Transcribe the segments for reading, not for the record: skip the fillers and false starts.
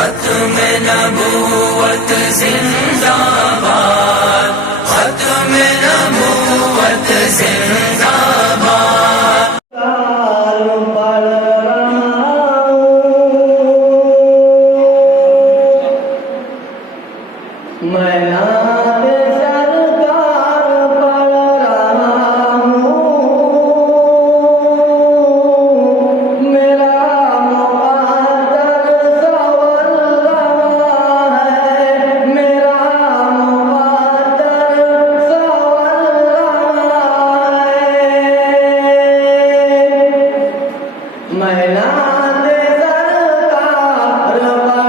खत्म नबूवत जिंदाबाद, खत्म नबूवत जिंदाबाद। मैं नात सरकार पढ़ रहा हूँ, मेरा मुक़द्दर संवर रहा है, मेरा मुक़द्दर संवर रहा है। मैं नात सरकार पढ़ रहा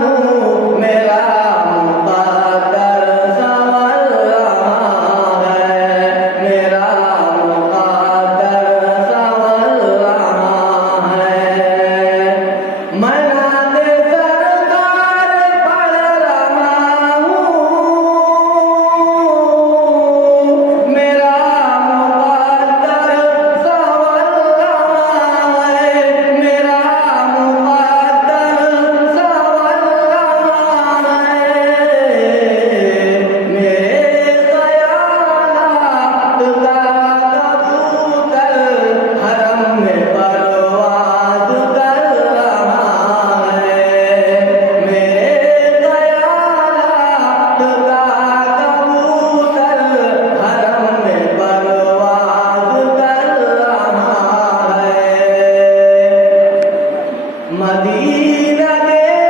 हूँ, मेरा मुक़द्दर संवर रहा है, मेरा मुक़द्दर संवर रहा है। मैं नात सरकार पढ़ रहा हूँ, मेरा मुक़द्दर संवर रहा है, मेरा मुक़द्दर संवर रहा है। मेरे ख़यालात का कबूतर हरम में परवाज़ कर रहा है, मेरे ख़यालात का कबूतर हरम में परवाज़ कर रहा है। मदीना के